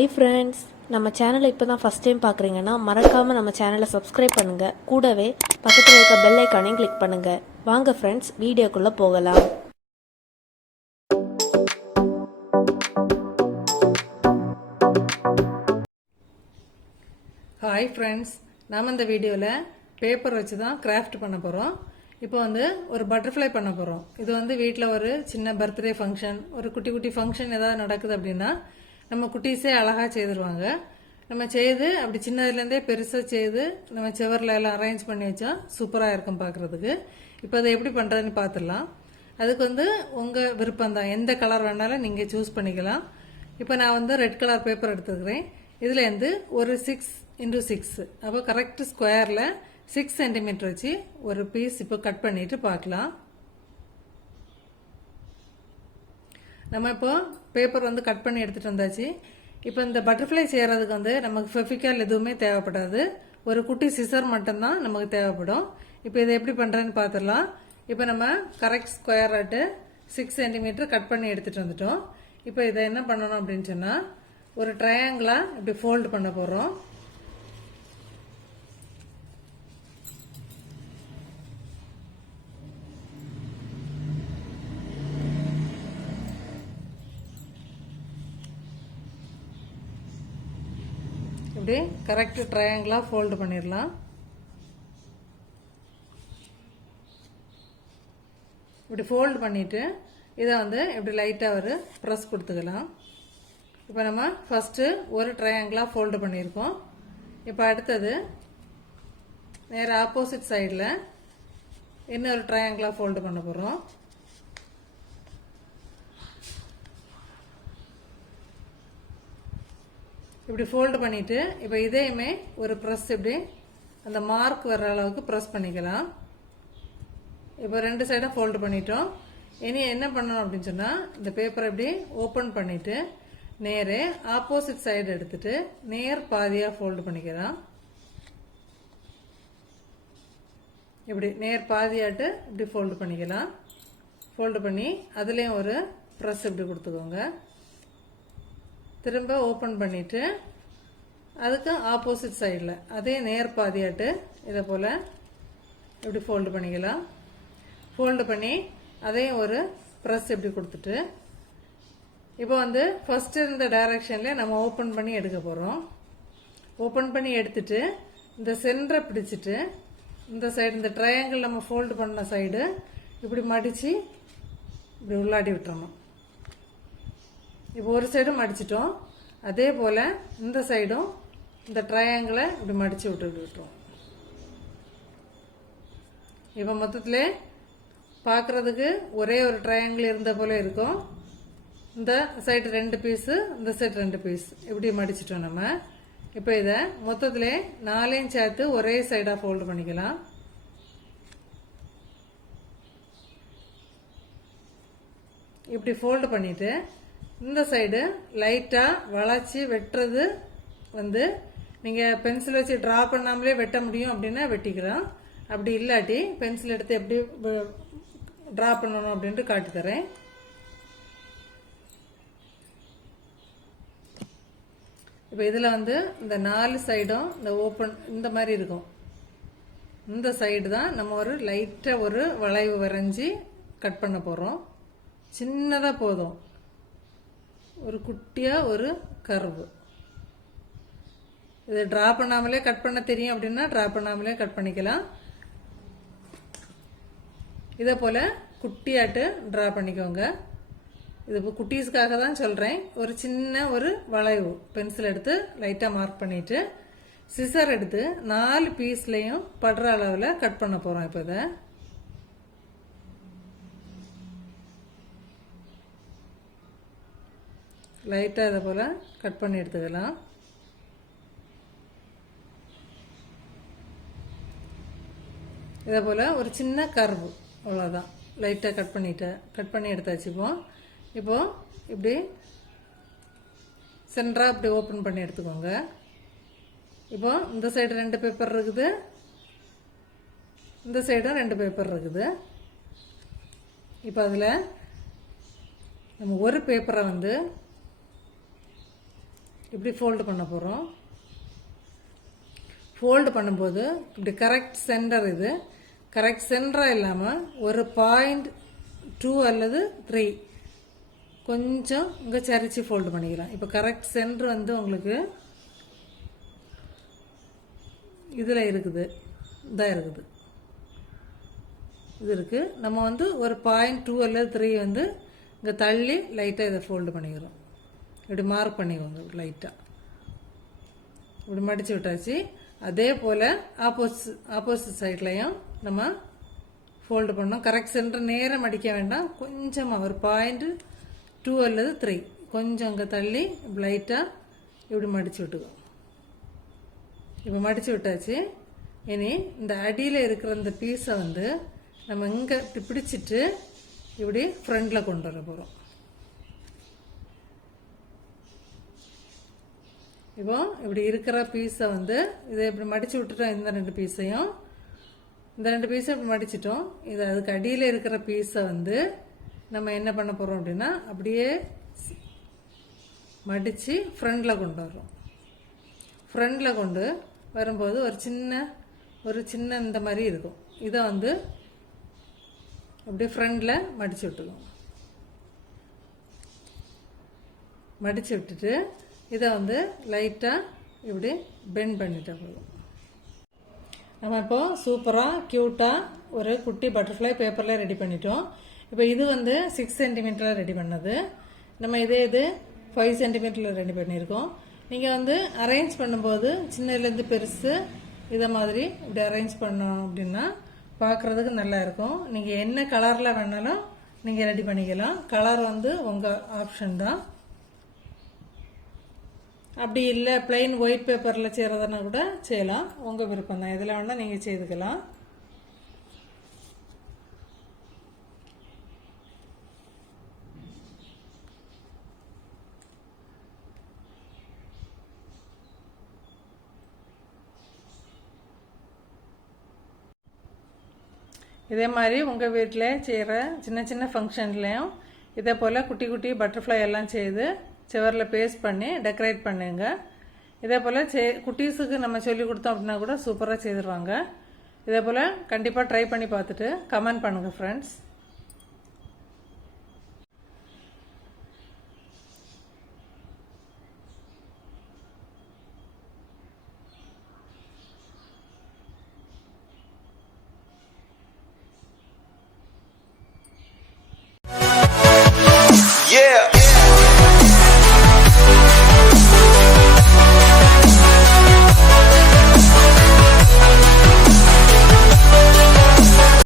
Hi friends, நம்ம சேனலை இப்போ தான் ஃபர்ஸ்ட் டைம் பார்க்குறீங்கன்னா மறக்காமல் நம்ம சேனலை சப்ஸ்கிரைப் பண்ணுங்கள். கூடவே பக்கத்தில் இருக்க பெல் ஐக்கானையும் கிளிக் பண்ணுங்கள். வாங்க ஃப்ரெண்ட்ஸ், வீடியோக்குள்ளே போகலாம். ஹாய் ஃப்ரெண்ட்ஸ், நாம் இந்த வீடியோவில் பேப்பர் வச்சு தான் கிராஃப்ட் பண்ண போகிறோம். இப்போ ஒரு பட்டர்ஃப்ளை பண்ண போகிறோம். இது வீட்டில் ஒரு சின்ன பர்த்டே ஃபங்க்ஷன், ஒரு குட்டி குட்டி ஃபங்க்ஷன் ஏதாவது நடக்குது அப்படின்னா நம்ம குட்டீஸே அழகாக செய்திருவாங்க. நம்ம செய்து அப்படி சின்னதுலேருந்தே பெருசாக செய்து நம்ம செவரில் எல்லாம் அரேஞ்ச் பண்ணி வச்சா சூப்பராக இருக்கும் பார்க்குறதுக்கு. இப்போ அதை எப்படி பண்ணுறதுன்னு பார்த்துடலாம். அதுக்கு உங்கள் விருப்பம் தான், எந்த கலர் வேணாலும் நீங்கள் சூஸ் பண்ணிக்கலாம். இப்போ நான் ரெட் கலர் பேப்பர் எடுத்துக்கிறேன். இதுலேருந்து ஒரு 6x6, அப்போ கரெக்ட் ஸ்கொயரில் 6 சென்டிமீட்டர் வச்சு ஒரு பீஸ் இப்போ கட் பண்ணிட்டு பார்க்கலாம். நம்ம இப்போ பேப்பர் கட் பண்ணி எடுத்துகிட்டு வந்தாச்சு. இப்போ இந்த பட்டர்ஃப்ளை செய்கிறதுக்கு நமக்கு ஃபெவிகால் எதுவுமே தேவைப்படாது, ஒரு குட்டி சிசர் மட்டும்தான் நமக்கு தேவைப்படும். இப்போ இதை எப்படி பண்ணுறேன்னு பார்த்துடலாம். இப்போ நம்ம கரெக்ட் ஸ்கொயர் ஆட்டு 6 சென்டிமீட்டர் கட் பண்ணி எடுத்துகிட்டு வந்துட்டோம். இப்போ இதை என்ன பண்ணணும் அப்படின்னு சொன்னால் ஒரு ட்ரையாங்கிளாக இப்படி ஃபோல்டு பண்ண போகிறோம். இப்படி கரெக்ட் ட்ரையாங்கிளாக ஃபோல்டு பண்ணிடலாம். இப்படி ஃபோல்டு பண்ணிவிட்டு இதை இப்படி லைட்டாக ஒரு ப்ரெஸ் கொடுத்துக்கலாம். இப்போ நம்ம ஃபஸ்ட்டு ஒரு ட்ரையாங்கிளாக ஃபோல்டு பண்ணியிருக்கோம். இப்போ அடுத்தது நேர ஆப்போசிட் சைடில் இன்னொரு ட்ரையாங்கிளாக ஃபோல்டு பண்ண போகிறோம். இப்படி ஃபோல்டு பண்ணிவிட்டு இப்போ இதையுமே ஒரு ப்ரெஸ் இப்படி அந்த மார்க் வர்ற அளவுக்கு ப்ரெஸ் பண்ணிக்கலாம். இப்போ ரெண்டு சைடும் ஃபோல்டு பண்ணிட்டோம். இனி என்ன பண்ணணும் அப்படின்னு சொன்னால் இந்த பேப்பரை இப்படி ஓப்பன் பண்ணிவிட்டு நேரே ஆப்போசிட் சைடு எடுத்துட்டு நேர் பாதியாக ஃபோல்டு பண்ணிக்கலாம். இப்படி நேர் பாதியாட்டு இப்படி ஃபோல்டு பண்ணிக்கலாம். ஃபோல்டு பண்ணி அதுலேயும் ஒரு ப்ரெஸ் இப்படி கொடுத்துக்கோங்க. திரும்ப ஓப்பன் பண்ணிவிட்டு அதுக்கு ஆப்போசிட் சைடில் அதே நேர் பாதியாட்டு இதை போல் இப்படி ஃபோல்டு பண்ணிக்கலாம். ஃபோல்டு பண்ணி அதையும் ஒரு ப்ரெஸ் இப்படி கொடுத்துட்டு இப்போ ஃபஸ்ட்டு இருந்த டைரக்ஷனில் நம்ம ஓப்பன் பண்ணி எடுக்க போகிறோம். ஓப்பன் பண்ணி எடுத்துட்டு இந்த சென்டரை பிடிச்சிட்டு இந்த சைடு இந்த ட்ரையாங்கிள் நம்ம ஃபோல்டு பண்ண சைடு இப்படி மடித்து இப்படி உள்ளாடி விட்டுறணும். இப்போ ஒரு சைடும் மடிச்சிட்டோம், அதே போல் இந்த சைடும் இந்த ட்ரையாங்கிளை இப்படி மடித்து விட்டுருவோம். இப்போ மொத்தத்திலே பார்க்குறதுக்கு ஒரே ஒரு ட்ரையாங்கிள் இருந்த போல இருக்கும். இந்த சைடு 2 பீஸு, இந்த சைடு 2 பீஸ் இப்படி மடிச்சிட்டோம் நம்ம. இப்போ இதை மொத்தத்திலே 4 சேர்த்து ஒரே சைடாக ஃபோல்டு பண்ணிக்கலாம். இப்படி ஃபோல்டு பண்ணிவிட்டு இந்த சைடு லைட்டாக வளைச்சி வெட்டுறது நீங்கள் பென்சில் வச்சு ட்ரா பண்ணாமலே வெட்ட முடியும் அப்படின்னா வெட்டிக்கலாம். அப்படி இல்லாட்டி பென்சில் எடுத்து எப்படி ட்ரா பண்ணணும் அப்படின்ட்டு காட்டி தரேன். இப்போ இதில் இந்த 4 சைடும் இந்த ஓப்பன் இந்த மாதிரி இருக்கும். இந்த சைடு தான் நம்ம ஒரு லைட்டாக ஒரு வளைவு வரைஞ்சி கட் பண்ண போகிறோம். சின்னதாக போதும், ஒரு குட்டியாக ஒரு கர்வு. இது ட்ரா பண்ணாமலே கட் பண்ண தெரியும் அப்படின்னா ட்ரா பண்ணாமலே கட் பண்ணிக்கலாம். இதே போல் குட்டியாட்டு ட்ரா பண்ணிக்கோங்க. இது இப்போ குட்டீஸ்க்காக தான் சொல்கிறேன். ஒரு சின்ன ஒரு வளைவு பென்சில் எடுத்து லைட்டாக மார்க் பண்ணிவிட்டு சிசர் எடுத்து 4 பீஸ்லையும் படுற அளவில் கட் பண்ண போகிறோம். இப்போ இதை லைட்டாக இதை போல் கட் பண்ணி எடுத்துக்கலாம். இதே போல் ஒரு சின்ன கர்வு, அவ்வளோதான். லைட்டாக கட் பண்ணி எடுத்தாச்சுப்போம். இப்போது இப்படி சென்டராக இப்படி ஓப்பன் பண்ணி எடுத்துக்கோங்க. இப்போ இந்த சைடு 2 பேப்பர் இருக்குது, இந்த சைடும் 2 பேப்பர் இருக்குது. இப்போ அதில் நம்ம ஒரு பேப்பரை இப்படி ஃபோல்டு பண்ண போகிறோம். ஃபோல்டு பண்ணும்போது இப்படி கரெக்ட் சென்டர், இது கரெக்ட் சென்டராக இல்லாமல் ஒரு 0.2 அல்லது 3 கொஞ்சம் இங்கே சரிச்சு ஃபோல்டு பண்ணிக்கலாம். இப்போ கரெக்ட் சென்டர் வந்து உங்களுக்கு இதில் இருக்குது, இதாக இருக்குது, இது இருக்குது. நம்ம வந்து ஒரு 0.2 அல்லது 3 வந்து இங்கே தள்ளி லைட்டாக இதை ஃபோல்டு பண்ணிக்கிறோம். இப்படி மார்க் பண்ணிக்கோங்க லைட்டாக. இப்படி மடித்து விட்டாச்சு. அதே போல் ஆப்போசிட் சைட்லையும் நம்ம ஃபோல்டு பண்ணோம். கரெக்ட் சென்டர் நேரம் மடிக்க வேண்டாம், கொஞ்சமாக ஒரு 0.2 அல்லது 3 கொஞ்சம் இங்கே தள்ளி லைட்டாக இப்படி மடித்து விட்டுக்கோம். இப்போ மடித்து விட்டாச்சு. இனி இந்த அடியில் இருக்கிற இந்த பீஸை வந்து நம்ம இங்கே இப்படி பிடிச்சிட்டு இப்படி ஃப்ரண்டில் கொண்டு வர போகிறோம். இப்போ இப்படி இருக்கிற பீஸை வந்து இதை இப்படி மடித்து விட்டுட்டோம். இந்த 2 பீஸையும் இப்படி மடிச்சிட்டோம். இது அதுக்கு அடியில் இருக்கிற பீஸை வந்து நம்ம என்ன பண்ண போகிறோம் அப்படின்னா அப்படியே மடித்து ஃப்ரண்டில் கொண்டு வரோம். ஃப்ரண்டில் கொண்டு வரும்போது ஒரு சின்ன இந்த மாதிரி இருக்கும். இதை வந்து அப்படியே ஃப்ரண்டில் மடித்து விட்டுக்குவோம். மடித்து விட்டுட்டு இதை வந்து லைட்டாக இப்படி பெண்ட் பண்ணிட்டு போதும். நம்ம இப்போது சூப்பராக க்யூட்டாக ஒரு குட்டி பட்டர்ஃப்ளை பேப்பரில் ரெடி பண்ணிட்டோம். இப்போ இது வந்து 6 சென்டிமீட்டரில் ரெடி பண்ணது. நம்ம இது 5 சென்டிமீட்டரில் ரெடி பண்ணியிருக்கோம். நீங்கள் வந்து அரேஞ்ச் பண்ணும்போது சின்னதுலேருந்து பெருசு இதை மாதிரி இப்படி அரேஞ்ச் பண்ணோம் அப்படின்னா பார்க்குறதுக்கு நல்லா இருக்கும். நீங்கள் என்ன கலரில் வேணாலும் நீங்கள் ரெடி பண்ணிக்கலாம். கலர் வந்து உங்கள் ஆப்ஷன் தான். அப்படி இல்லை பிளெயின் ஒயிட் பேப்பரில் செய்கிறதுனா கூட செய்யலாம், உங்கள் விருப்பம் தான். இதில் வேணால் நீங்கள் செய்துக்கலாம். இதே மாதிரி உங்கள் வீட்டில் செய்கிற சின்ன சின்ன ஃபங்க்ஷன்லேயும் இதே போல் குட்டி குட்டி பட்டர்ஃப்ளை எல்லாம் செய்து சுவரில் பேஸ்ட் பண்ணி டெக்கரேட் பண்ணுங்க. இதே போல் குட்டீஸுக்கு நம்ம சொல்லி கொடுத்தோம் அப்படின்னா கூட சூப்பராக செய்திருவாங்க. இதே போல் கண்டிப்பாக ட்ரை பண்ணி பார்த்துட்டு கமெண்ட் பண்ணுங்கள் ஃப்ரெண்ட்ஸ்.